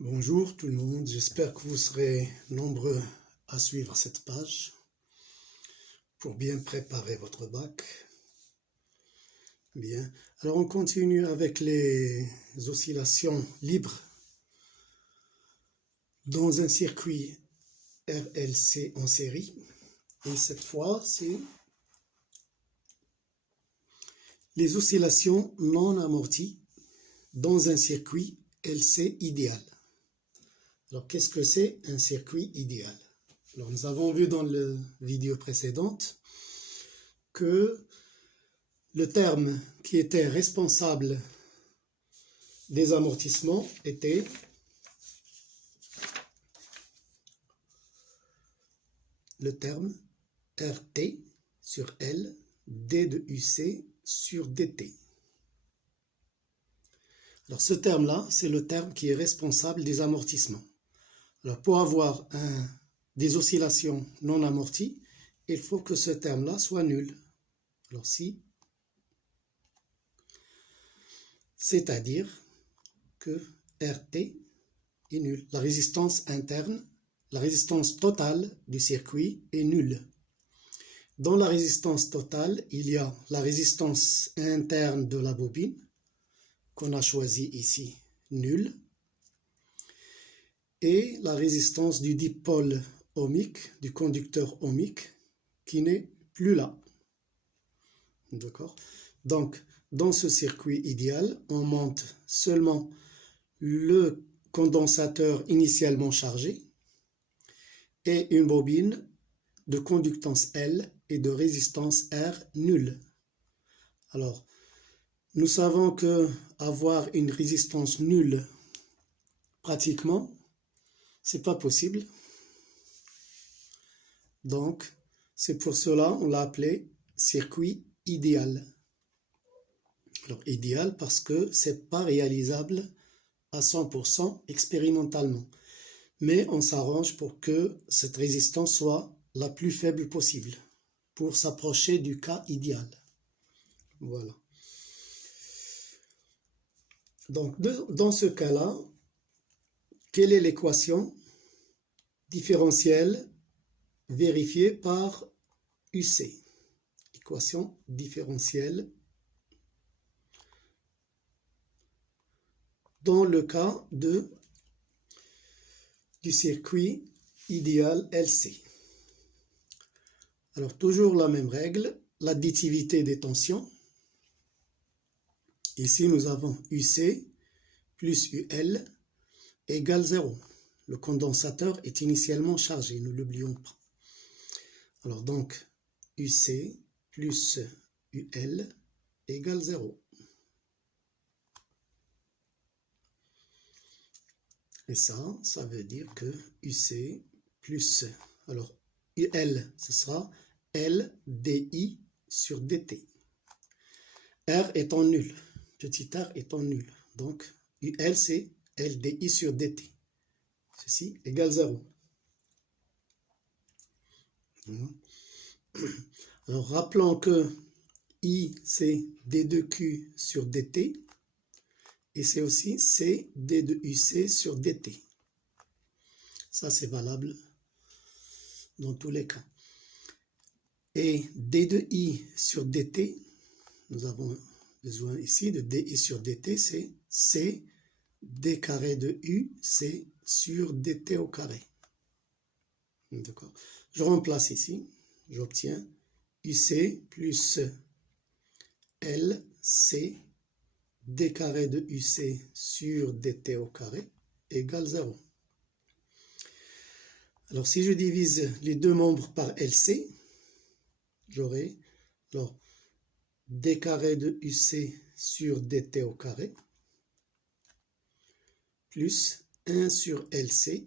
Bonjour tout le monde, j'espère que vous serez nombreux à suivre cette page pour bien préparer votre bac. Bien, alors on continue avec les oscillations libres dans un circuit RLC en série. Et cette fois, c'est les oscillations non amorties dans un circuit LC idéal. Alors, qu'est-ce que c'est un circuit idéal? Alors, nous avons vu dans la vidéo précédente que le terme qui était responsable des amortissements était le terme RT sur L, D de UC sur DT. Alors, ce terme-là, c'est le terme qui est responsable des amortissements. Alors, pour avoir des oscillations non amorties, il faut que ce terme-là soit nul. Alors, si, c'est-à-dire que RT est nul. La résistance interne, la résistance totale du circuit est nulle. Dans la résistance totale, il y a la résistance interne de la bobine, qu'on a choisi ici, nulle, et la résistance du dipôle ohmique, du conducteur ohmique, qui n'est plus là. D'accord? Donc, dans ce circuit idéal, on monte seulement le condensateur initialement chargé et une bobine de conductance L et de résistance R nulle. Alors, nous savons que avoir une résistance nulle, pratiquement, c'est pas possible. Donc, c'est pour cela on l'a appelé circuit idéal. Alors, idéal parce que c'est pas réalisable à 100% expérimentalement. Mais on s'arrange pour que cette résistance soit la plus faible possible pour s'approcher du cas idéal. Voilà. Donc, dans ce cas-là, quelle est l'équation différentielle vérifiée par UC? Équation différentielle dans le cas du circuit idéal LC. Alors, toujours la même règle, l'additivité des tensions. Ici, nous avons UC plus UL égale 0. Le condensateur est initialement chargé, ne l'oublions pas. Alors donc, UC plus UL égale 0. Et ça veut dire que UC plus, alors UL, ce sera LDI sur DT. R étant nul, petit r étant nul. Donc, UL, c'est LDI sur DT. Ceci égale 0. Alors, rappelons que I, c'est D de Q sur DT. Et c'est aussi C, D de UC sur DT. Ça, c'est valable dans tous les cas. Et D de I sur DT, nous avons besoin ici de DI sur DT, c'est C, D carré de U, C sur DT au carré. D'accord. Je remplace ici, j'obtiens UC plus LC D carré de UC sur DT au carré égale 0. Alors, si je divise les deux membres par LC, j'aurai alors D carré de UC sur DT au carré plus 1 sur LC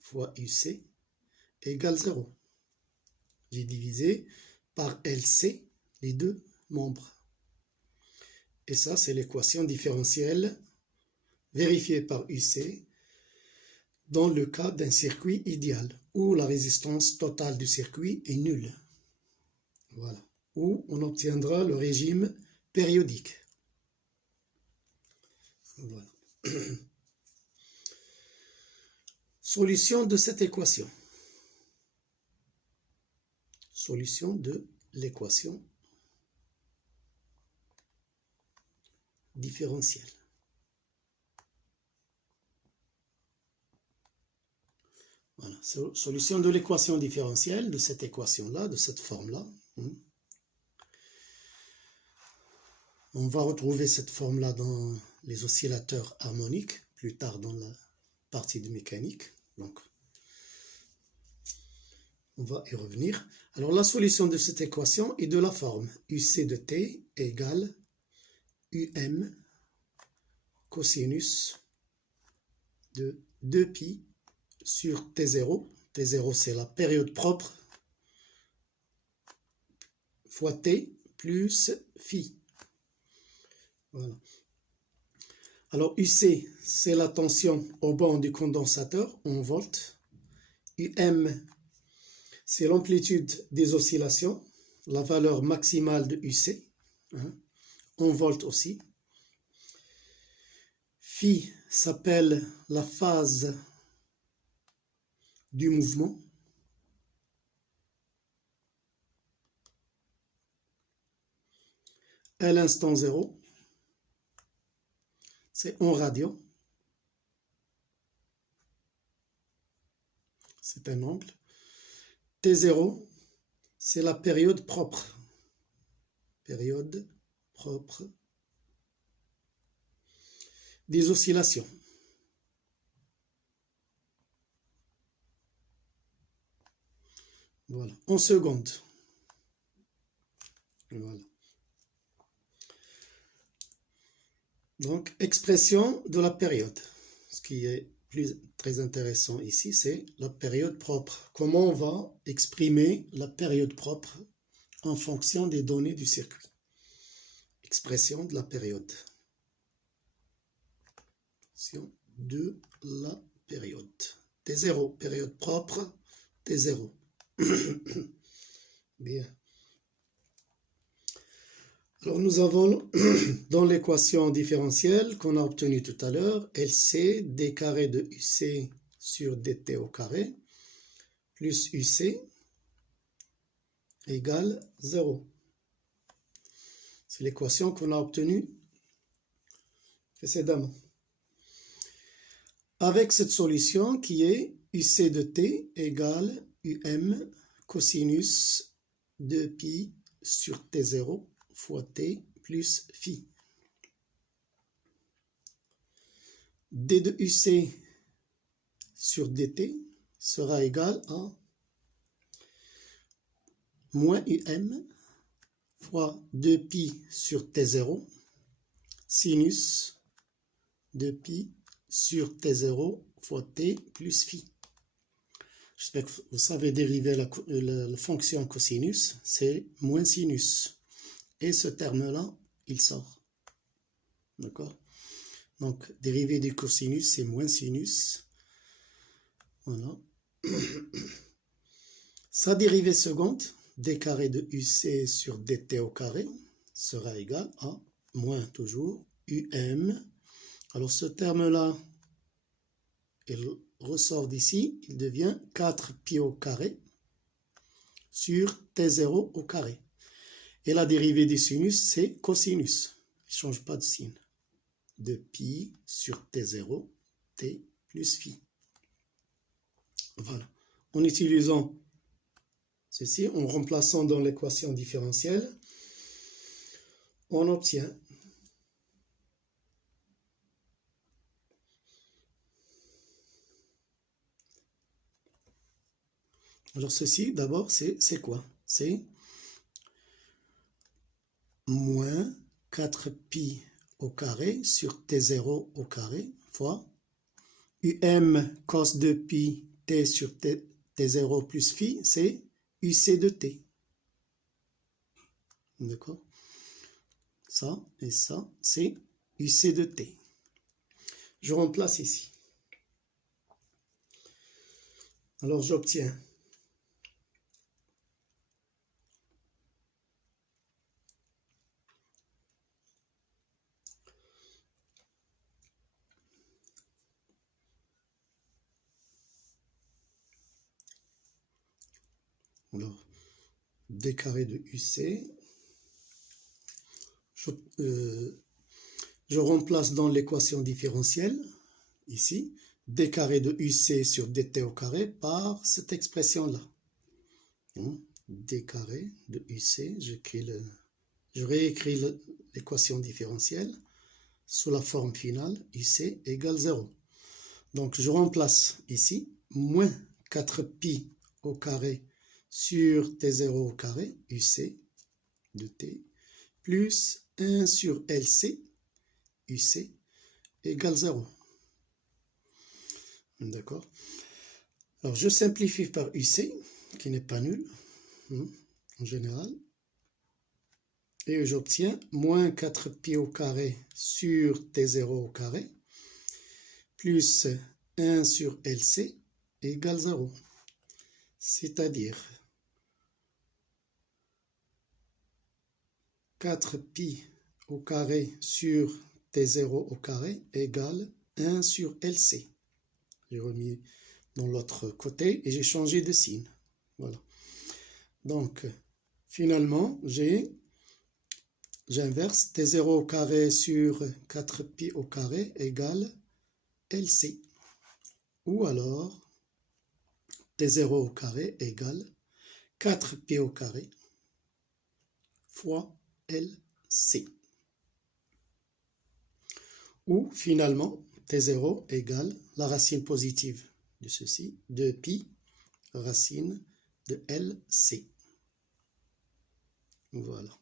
fois UC égale 0. J'ai divisé par LC les deux membres. Et ça, c'est l'équation différentielle vérifiée par UC dans le cas d'un circuit idéal où la résistance totale du circuit est nulle. Voilà. Où on obtiendra le régime périodique. Voilà. Solution de cette équation. Solution de l'équation différentielle. Voilà, solution de l'équation différentielle, de cette équation-là, de cette forme-là. On va retrouver cette forme-là dans les oscillateurs harmoniques, plus tard dans la partie de mécanique. Donc, on va y revenir. Alors, la solution de cette équation est de la forme UC de t égale UM cosinus de 2pi sur T0. T0, c'est la période propre fois T plus phi. Voilà. Alors, UC, c'est la tension au banc du condensateur en volts. UM, c'est l'amplitude des oscillations, la valeur maximale de UC, en volts aussi. Phi s'appelle la phase du mouvement. À l'instant 0, c'est en radian. C'est un angle. T0, c'est la période propre. Période propre des oscillations. Voilà, en secondes. Voilà. Donc, expression de la période. Ce qui est très intéressant ici, c'est la période propre. Comment on va exprimer la période propre en fonction des données du circuit? Expression de la période. De la période. T0, période propre, T0. Bien. Alors nous avons dans l'équation différentielle qu'on a obtenue tout à l'heure, LC d carré de UC sur dt au carré plus UC égale 0. C'est l'équation qu'on a obtenue précédemment. Avec cette solution qui est UC de t égale UM cosinus de pi sur T0 fois T plus phi. D de UC sur dt sera égal à moins UM fois 2pi sur T0 sinus de pi sur T0 fois T plus phi. J'espère que vous savez dériver la fonction cosinus, c'est moins sinus. Et ce terme-là, il sort. D'accord? Donc, dérivée du cosinus, c'est moins sinus. Voilà. Sa dérivée seconde, d carré de UC sur dt au carré, sera égal à moins toujours UM. Alors, ce terme-là, il ressort d'ici, il devient 4pi au carré sur T0 au carré. Et la dérivée du sinus, c'est cosinus. Il ne change pas de signe. De pi sur T0, T plus phi. Voilà. En utilisant ceci, en remplaçant dans l'équation différentielle, on obtient alors ceci, d'abord, c'est quoi? C'est moins 4pi au carré sur T0 au carré fois UM cos de pi T sur T0 plus phi, c'est UC de T. D'accord? Ça et ça, c'est UC de T. Je remplace ici. Alors j'obtiens Alors, d carré de UC, je remplace dans l'équation différentielle, ici, d carré de UC sur dt au carré par cette expression-là. D carré de UC, je réécris l'équation différentielle sous la forme finale, UC égale 0. Donc, je remplace ici, moins 4pi au carré sur T0 au carré, UC de T, plus 1 sur LC, UC, égale 0. D'accord? Alors, je simplifie par UC, qui n'est pas nul, en général. Et j'obtiens moins 4pi au carré sur T0 au carré, plus 1 sur LC, égale 0. C'est-à-dire 4pi au carré sur T0 au carré égale 1 sur LC. J'ai remis dans l'autre côté et j'ai changé de signe. Voilà. Donc, finalement, j'inverse T0 au carré sur 4pi au carré égale LC. Ou alors, T0 au carré égale 4pi au carré fois LC. Ou finalement, T0 égale la racine positive de ceci, 2pi, racine de LC. Voilà.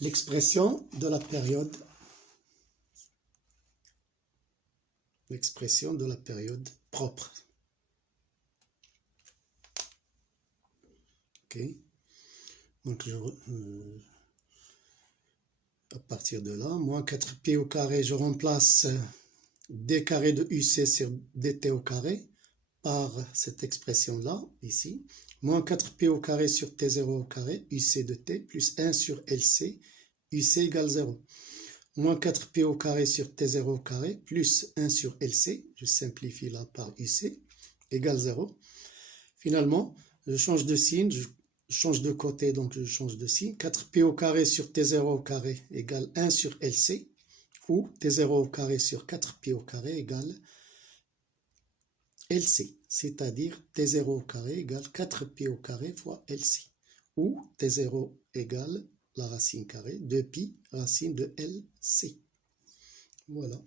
L'expression de la période. L'expression de la période propre. Ok. Donc, à partir de là, moins 4pi au carré, je remplace d carré de UC sur dt au carré par cette expression-là, ici. Moins 4pi au carré sur T0 au carré, UC de T, plus 1 sur LC, UC égale 0. Moins 4pi au carré sur T0 au carré, plus 1 sur LC, je simplifie là par UC, égale 0. Finalement, je change de signe, je change de côté, donc je change de signe. 4pi au carré sur T0 au carré égale 1 sur LC, ou T0 au carré sur 4pi au carré égale LC, c'est-à-dire T0 au carré égale 4pi au carré fois LC, ou T0 égale la racine carrée, 2pi, racine de LC. Voilà.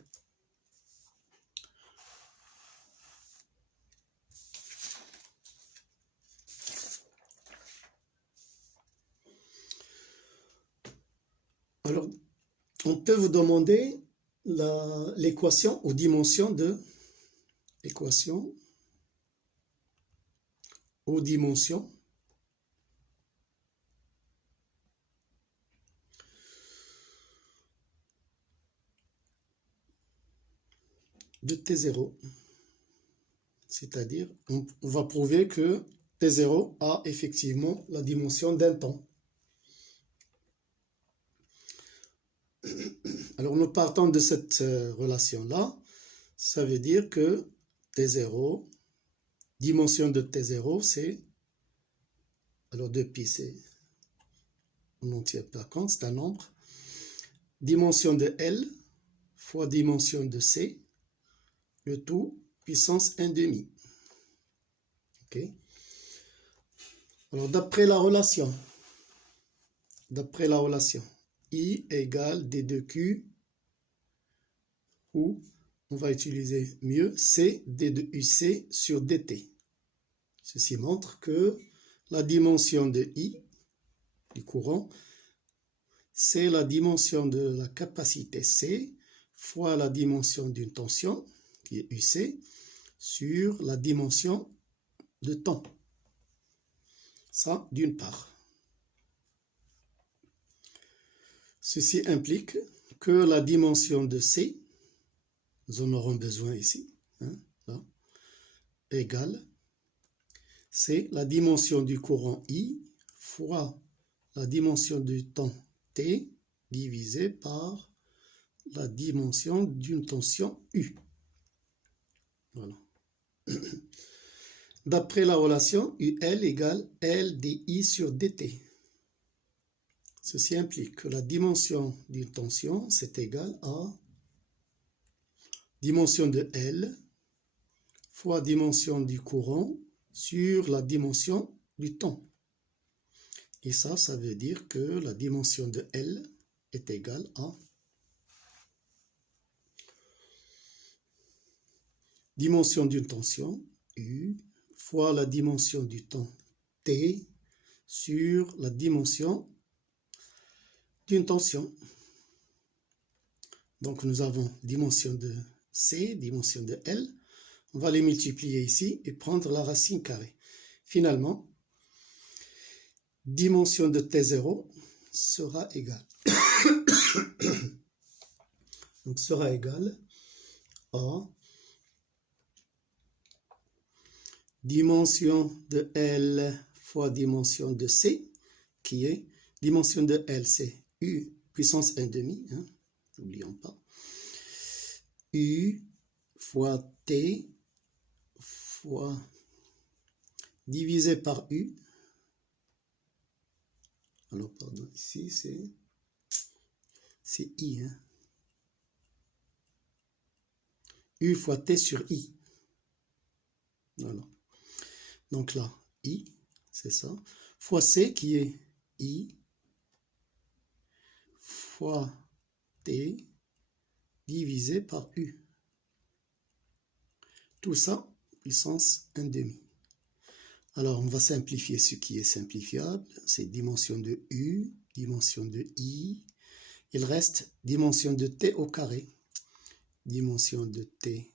Alors, on peut vous demander l'équation aux dimensions de l'équation aux dimensions de T0. C'est-à-dire, on va prouver que T0 a effectivement la dimension d'un temps. Alors, nous partons de cette relation-là. Ça veut dire que T0, dimension de T0, c'est, alors 2pi, c'est, on n'en tient pas compte, c'est un nombre. Dimension de L fois dimension de C, le tout puissance 1/2. Ok. Alors, d'après la relation, I égale D2Q, ou on va utiliser mieux C d de UC sur dt. Ceci montre que la dimension de I, du courant, c'est la dimension de la capacité C fois la dimension d'une tension, qui est UC, sur la dimension de temps. Ça, d'une part. Ceci implique que la dimension de C, nous en aurons besoin ici, là, égale, c'est la dimension du courant I fois la dimension du temps T divisé par la dimension d'une tension U. Voilà. D'après la relation UL égale LdI sur dt. Ceci implique que la dimension d'une tension, c'est égal à dimension de L fois dimension du courant sur la dimension du temps. Et ça veut dire que la dimension de L est égale à dimension d'une tension, U, fois la dimension du temps, T, sur la dimension d'une tension. Donc nous avons dimension de C, dimension de L. On va les multiplier ici et prendre la racine carrée. Finalement, dimension de T0 sera égale. Donc sera égale à dimension de L fois dimension de C, qui est dimension de L, c'est U puissance 1/2, hein, n'oublions pas, U fois T fois divisé par U. Alors, pardon, ici c'est I, hein. U fois T sur I. Voilà. Donc là, I, c'est ça, fois C qui est I, fois T divisé par U. Tout ça, puissance 1/2. Alors, on va simplifier ce qui est simplifiable. C'est dimension de U, dimension de I. Il reste dimension de T au carré. Dimension de T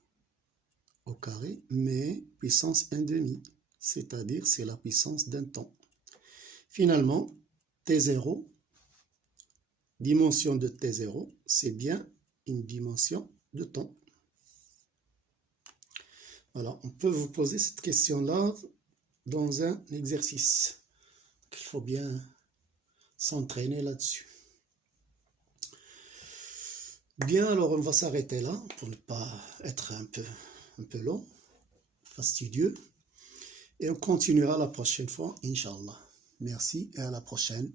au carré, mais puissance 1/2. C'est-à-dire, c'est la puissance d'un temps. Finalement, T0, dimension de T0, c'est bien une dimension de temps. Voilà, on peut vous poser cette question-là dans un exercice. Il faut bien s'entraîner là-dessus. Bien, alors on va s'arrêter là pour ne pas être un peu long, fastidieux. Et on continuera la prochaine fois, Inch'Allah. Merci et à la prochaine.